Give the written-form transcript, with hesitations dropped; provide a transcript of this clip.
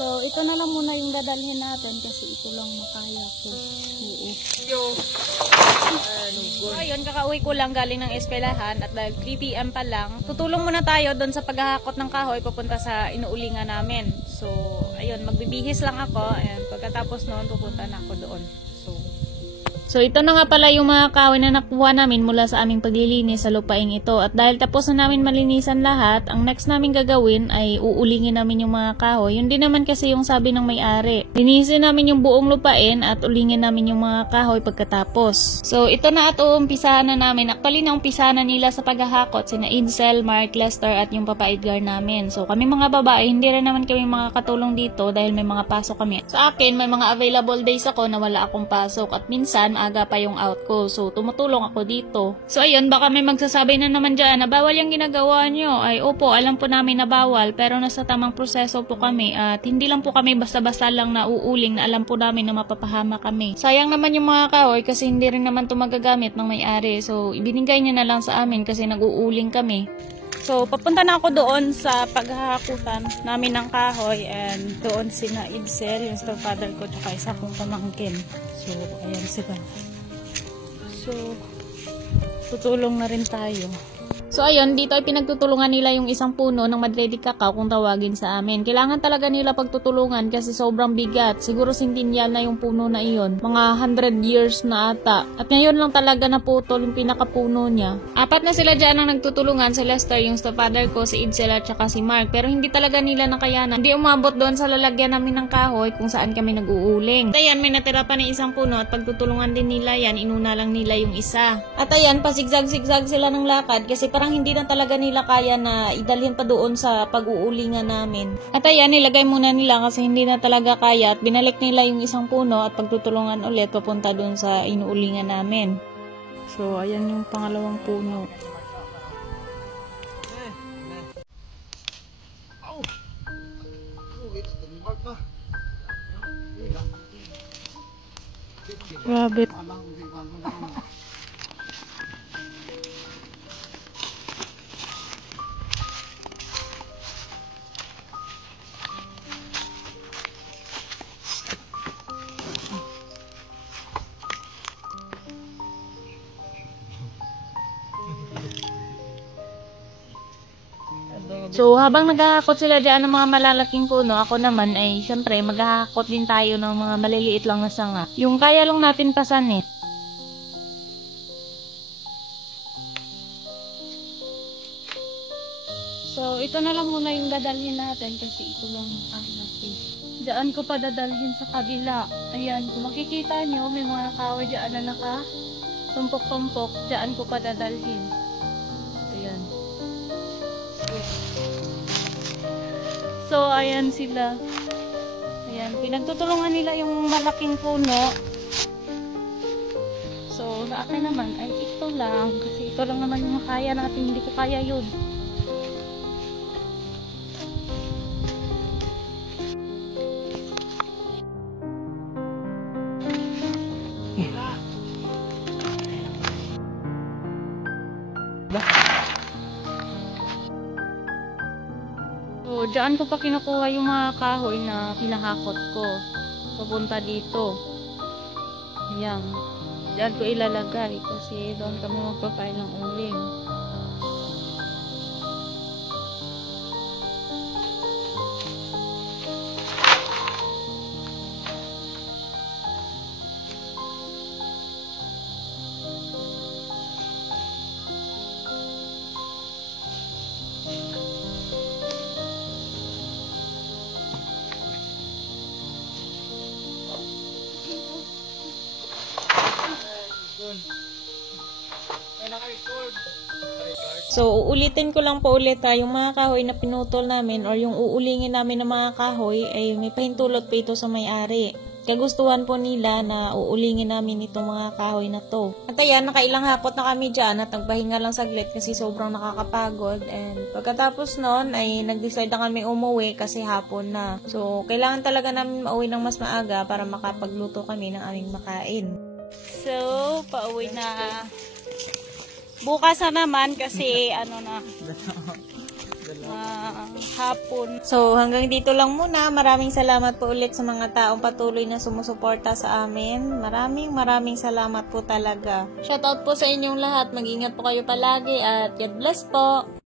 So, ito na lang muna yung dadalhin natin kasi ito lang makaya ko. Oo. Ayun, kakauwi ko lang galing ng eskwelahan at dahil 3 PM pa lang, tutulong muna tayo doon sa paghahakot ng kahoy papunta sa inuulingan namin. So, ayun, magbibihis lang ako and pagkatapos noon pupunta na ako doon. So, ito na nga pala yung mga kahoy na nakuha namin mula sa aming paglilinis sa lupaing ito. At dahil tapos na namin malinisan lahat, ang next namin gagawin ay uulingin namin yung mga kahoy. Yun din naman kasi yung sabi ng may-ari. Linisin namin yung buong lupain at ulingin namin yung mga kahoy pagkatapos. So, ito na at uumpisahan na namin. Actually, naumpisahan na nila sa paghahakot sina Edsel, Mark, Lester at yung Papa Edgar namin. So, kami mga babae, hindi rin naman kami mga katulong dito dahil may mga pasok kami. Sa akin, may mga available days ako na wala akong pasok at minsan, aga pa yung out ko. So, tumutulong ako dito. So, ayun, baka may magsasabi na naman dyan na bawal yung ginagawa nyo. Ay, opo, alam po namin na bawal, pero nasa tamang proseso po kami at hindi lang po kami basta-basta lang na uuling na alam po namin na mapapahama kami. Sayang naman yung mga kahoy kasi hindi rin naman ito magagamit ng may-ari. So, ibinigay niya na lang sa amin kasi nag-uuling kami. So, papunta na ako doon sa paghahakutan namin ng kahoy and doon sina Edsel, yung stepfather ko, tsaka isa kong pamangkin. So, ayan sila. So, tutulong na rin tayo. So, ayun, dito ay pinagtutulungan nila yung isang puno ng Madre de Cacao kung tawagin sa amin. Kailangan talaga nila pagtutulungan kasi sobrang bigat. Siguro sintinyan na yung puno na iyon. Mga 100 years na ata. At ngayon lang talaga naputol yung pinakapuno niya. 4 na sila dyan ang nagtutulungan. Si Lester, yung stepfather ko, si Edsel at saka si Mark. Pero hindi talaga nila nakayanan. Hindi umabot doon sa lalagyan namin ng kahoy kung saan kami nag-uuling. At ayan, may natira pa ng isang puno at pagtutulungan din nila yan. Inuna lang nila yung isa. At ayan, pasigzag-sigzag sila ng lakad kasi parang hindi na talaga nila kaya na idalhin pa doon sa pag-uulingan namin. At ayan, nilagay muna nila kasi hindi na talaga kaya at binalik nila yung isang puno at pagtutulungan ulit papunta doon sa inuulingan namin. So, ayan yung pangalawang puno. Grabe. So, habang naghahakot sila dyan ng mga malalaking puno, ako naman ay, syempre, maghahakot din tayo ng mga maliliit lang na sanga. Yung kaya lang natin pasanit. So, ito na lang muna yung dadalhin natin kasi ito lang ang natin. Diyan ko pa dadalhin sa kabila. Ayan, kung makikita nyo, may mga kahoy dyan na tumpok-tumpok. Diyan ko pa dadalhin. Ayan. So, ayan sila. Ayan, pinagtutulungan nila yung malaking puno. So, sa akin naman, ay ito lang. Kasi ito lang naman yung makaya natin. Hindi ko kaya yun. So, dyan ko pa kinukuha yung mga kahoy na pinahakot ko. Papunta dito. Ayan. Dyan ko ilalagay kasi doon kami magpapail ng uling. So, uulitin ko lang po ulit ha, yung mga kahoy na pinutol namin or yung uulingin namin ng mga kahoy ay may pahintulot pa ito sa may-ari. Kagustuhan po nila na uulingin namin itong mga kahoy na to. At ayan, nakailang hakot na kami dyan at nagpahinga lang saglit kasi sobrang nakakapagod. And pagkatapos nun ay nag-decide na kami umuwi kasi hapon na. So, kailangan talaga namin mauwi ng mas maaga para makapagluto kami ng aming makain. So, pauwi na. Bukas na naman kasi hapon. So, hanggang dito lang muna. Maraming salamat po ulit sa mga taong patuloy na sumusuporta sa amin. Maraming salamat po talaga. Shoutout po sa inyong lahat. Mag-ingat po kayo palagi at God bless po.